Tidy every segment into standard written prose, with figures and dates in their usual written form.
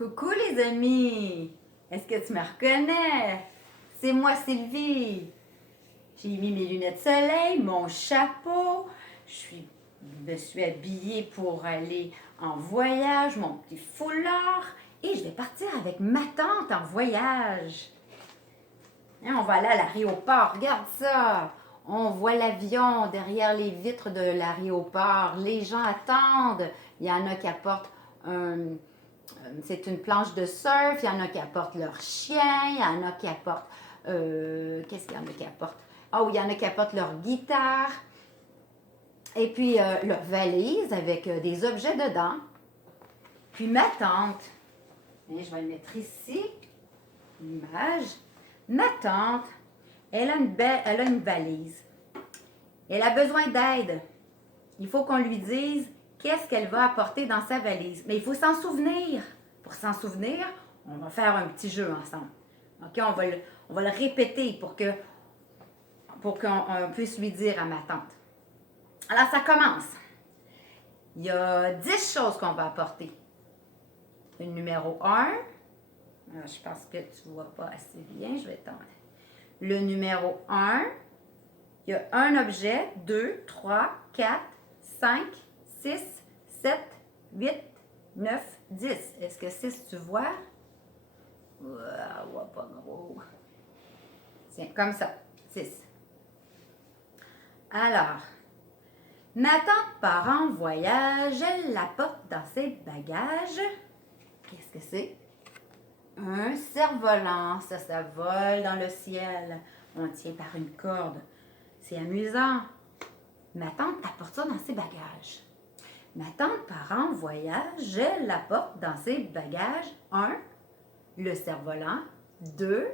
Coucou les amis! Est-ce que tu me reconnais? C'est moi Sylvie. J'ai mis mes lunettes de soleil, mon chapeau. Je me suis habillée pour aller en voyage, mon petit foulard. Et je vais partir avec ma tante en voyage. Hein, on va aller à l'aéroport, regarde ça! On voit l'avion derrière les vitres de l'aéroport. Les gens attendent. Il y en a qui apportent c'est une planche de surf. Il y en a qui apportent leur chien. Il y en a qui apportent... qu'est-ce qu'il y en a qui apportent? Oh, il y en a qui apportent leur guitare. Et puis leur valise avec des objets dedans. Puis ma tante, et je vais le mettre ici, l'image. Ma tante, elle a une valise. Elle a besoin d'aide. Il faut qu'on lui dise qu'est-ce qu'elle va apporter dans sa valise. Mais il faut s'en souvenir. Pour s'en souvenir, on va faire un petit jeu ensemble. OK? On va le répéter pour qu'on puisse lui dire à ma tante. Alors, ça commence. Il y a 10 choses qu'on va apporter. Le numéro 1. Je pense que tu ne vois pas assez bien. Je vais t'en... Le numéro 1. Il y a un objet. 2, 3, 4, 5, 6, 7, 8, 9, 10. Est-ce que 6, tu vois? Ouais, pas gros. Tiens, comme ça. 6. Alors, ma tante part en voyage. Elle la porte dans ses bagages. Qu'est-ce que c'est? Un cerf-volant. Ça vole dans le ciel. On tient par une corde. C'est amusant. Ma tante apporte ça dans ses bagages. Ma tante part en voyage, elle apporte dans ses bagages 1. Le cerf-volant. 2.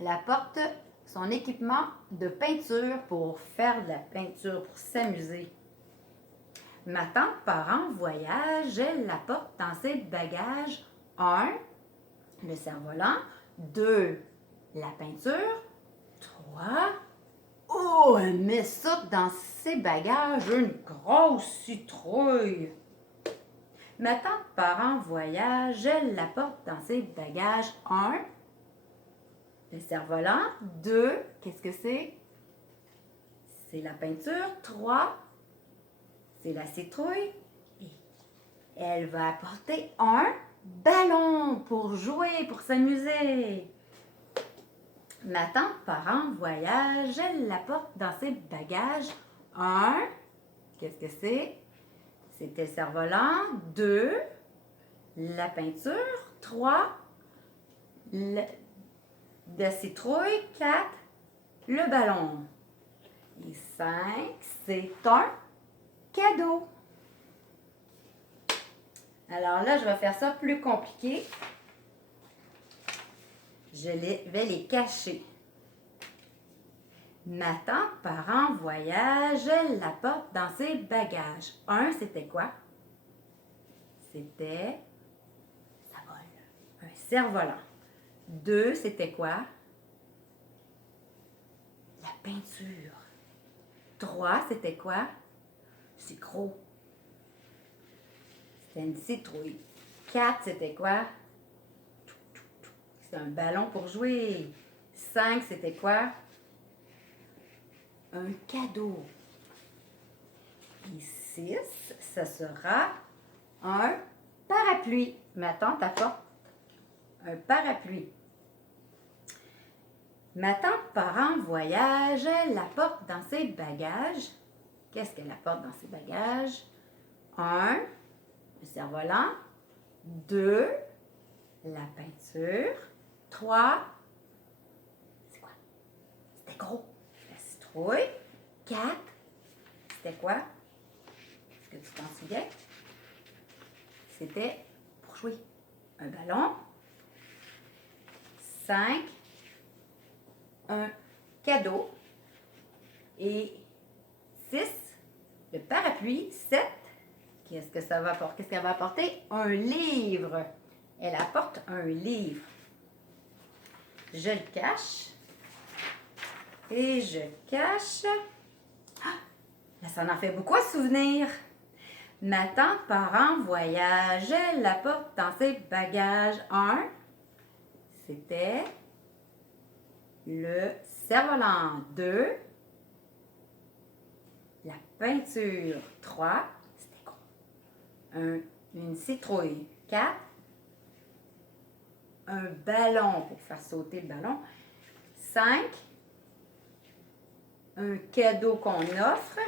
Elle apporte son équipement de peinture pour faire de la peinture, pour s'amuser. Ma tante part en voyage, elle apporte dans ses bagages 1. Le cerf-volant. 2. La peinture. 3. Oh, elle met ça dans ses bagages, une grosse citrouille. Ma tante part en voyage, elle l'apporte dans ses bagages 1. Le cerf-volant. 2. Qu'est-ce que c'est? C'est la peinture. 3. C'est la citrouille. Et elle va apporter un ballon pour jouer, pour s'amuser. Ma tante part en voyage, elle l'apporte dans ses bagages. 1. Qu'est-ce que c'est? C'était le cerf-volant. 2. La peinture. 3. La citrouille. 4. Le ballon. Et 5. C'est un cadeau. Alors là, je vais faire ça plus compliqué. Je vais les cacher. Ma tante part en voyage, elle l'apporte dans ses bagages. 1, c'était quoi? C'était, ça vole, un cerf-volant. 2, c'était quoi? La peinture. 3, c'était quoi? C'est gros. C'était une citrouille. 4, c'était quoi? C'est un ballon pour jouer. 5, c'était quoi? Un cadeau. Et 6, ça sera un parapluie. Ma tante apporte un parapluie. Ma tante part en voyage, elle apporte dans ses bagages. Qu'est-ce qu'elle apporte dans ses bagages? 1, le cerf-volant. 2, la peinture. 3, c'est quoi? C'était gros. La citrouille. 4, c'était quoi? Est-ce que tu t'en souviens? C'était pour jouer. Un ballon. 5, un cadeau. Et 6, le parapluie. 7, qu'est-ce qu'elle va apporter? Un livre. Elle apporte un livre. Je le cache. Et je cache. Ah, là, ça en fait beaucoup à souvenir. Ma tante part en voyage, elle la porte dans ses bagages. Un, c'était le cerf-volant. Deux, la peinture. Trois, c'était quoi? Une citrouille. Quatre, un ballon pour faire sauter le ballon. Cinq, un cadeau qu'on offre.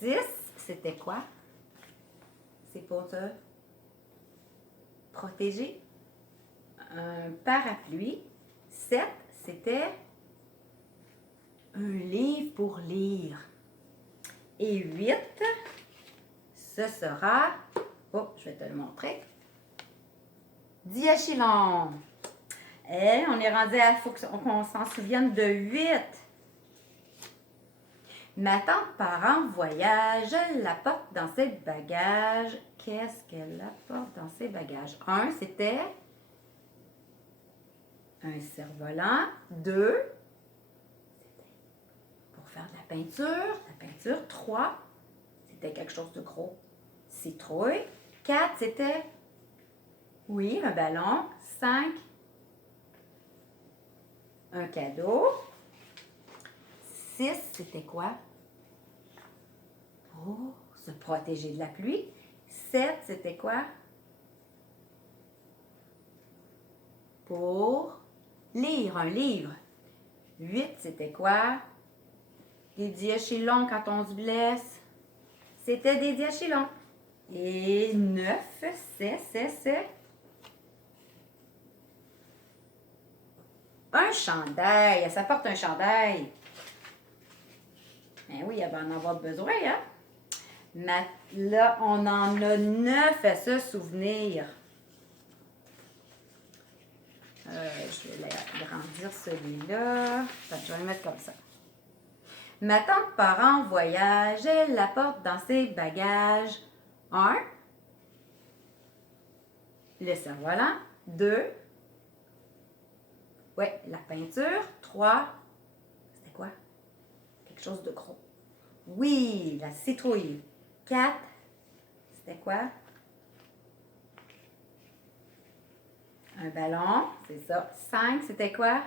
Six, c'était quoi? C'est pour te protéger. Un parapluie. Sept, c'était un livre pour lire. Et huit, ce sera, oh, je vais te le montrer, diachylon. Et on est rendu à, il faut qu'on s'en souvienne de 8. Ma tante part en voyage, elle la porte dans ses bagages. Qu'est-ce qu'elle apporte dans ses bagages? Un, c'était un cerf-volant. Deux, c'était pour faire de la peinture. La peinture. Trois, c'était quelque chose de gros. Citrouille. Quatre, c'était, oui, un ballon. Cinq, un cadeau. 6, c'était quoi? Pour se protéger de la pluie. 7, c'était quoi? Pour lire un livre. 8, c'était quoi? Des diachylons quand on se blesse. C'était des diachylons. Et 9, c'est un chandail. Elle s'apporte un chandail. Ben oui, elle va en avoir besoin, hein? Là, on en a 9 à se souvenir. Je vais agrandir celui-là. Je vais le mettre comme ça. Ma tante part en voyage. Elle la porte dans ses bagages. 1, le cerf-volant. 2, ouais, la peinture. 3, c'était quoi? Quelque chose de gros. Oui, la citrouille. 4, c'était quoi? Un ballon, c'est ça. 5, c'était quoi?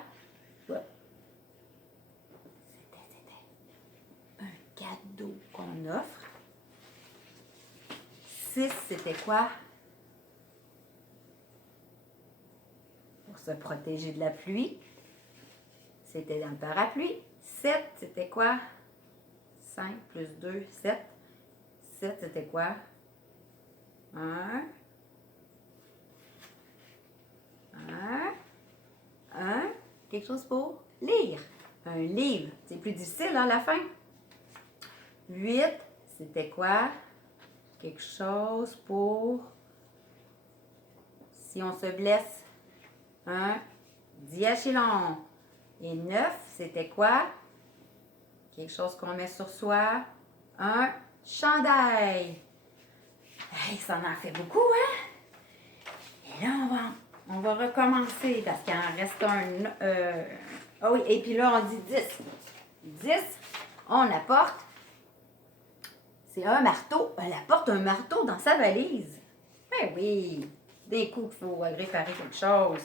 C'était un cadeau qu'on offre. 6, c'était quoi? Pour se protéger de la pluie. C'était un parapluie. 7, c'était quoi? 5 plus 2, 7. 7, c'était quoi? 1. Quelque chose pour lire. Un livre. C'est plus difficile à la fin. 8, c'était quoi? Quelque chose pour si on se blesse. Un diachylon. Et 9, c'était quoi? Quelque chose qu'on met sur soi. Un chandail. Hey, ça en fait beaucoup, hein? Et là, on va recommencer parce qu'il en reste un. Ah oui, et puis là, on dit 10. 10, on apporte. C'est un marteau. Elle apporte un marteau dans sa valise. Ben oui, des coups qu'il faut réparer quelque chose.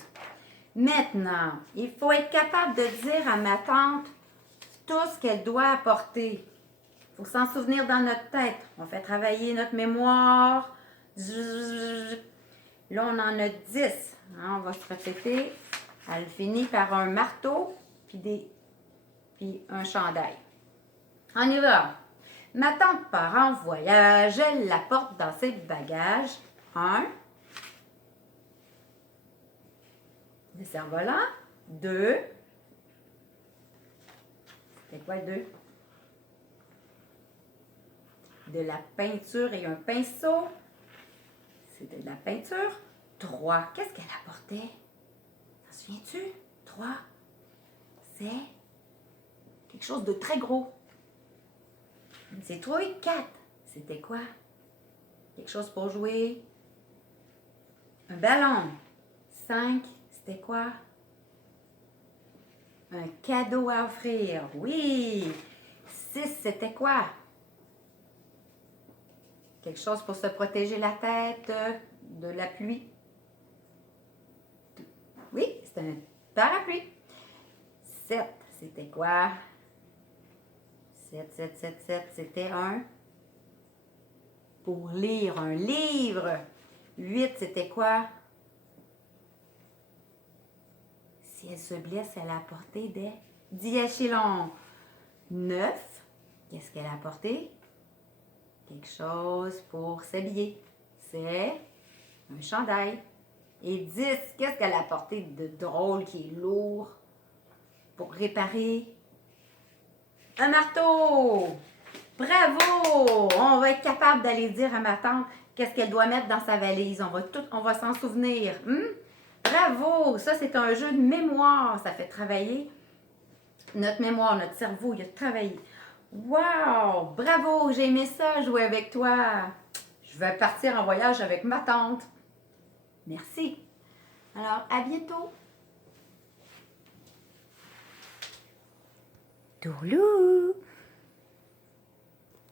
Maintenant, il faut être capable de dire à ma tante tout ce qu'elle doit apporter. Il faut s'en souvenir dans notre tête. On fait travailler notre mémoire. Là, on en a 10. On va se répéter. Elle finit par un marteau puis un chandail. On y va. Ma tante part en voyage. Elle la porte dans ses bagages. 1. Le cerf-volant. 2. C'est quoi 2? De la peinture et un pinceau. C'était de la peinture. 3. Qu'est-ce qu'elle apportait? T'en souviens-tu? 3. C'est quelque chose de très gros. Une citrouille. 4. C'était quoi? Quelque chose pour jouer. Un ballon. 5. C'était quoi? Un cadeau à offrir. Oui. 6. C'était quoi? Quelque chose pour se protéger la tête de la pluie. Oui, c'est un parapluie. 7, c'était quoi? 7, 7, 7, 7, c'était un pour lire un livre. 8, c'était quoi? Si elle se blesse, elle a apporté des diachylons. 9, qu'est-ce qu'elle a apporté? Quelque chose pour s'habiller. C'est un chandail. Et 10, qu'est-ce qu'elle a apporté de drôle qui est lourd pour réparer? Un marteau! Bravo! On va être capable d'aller dire à ma tante qu'est-ce qu'elle doit mettre dans sa valise. On va s'en souvenir. Bravo! Ça, c'est un jeu de mémoire. Ça fait travailler notre mémoire, notre cerveau. Il a travaillé. Wow! Bravo! J'ai aimé ça, jouer avec toi. Je vais partir en voyage avec ma tante. Merci. Alors, à bientôt. Tourlou!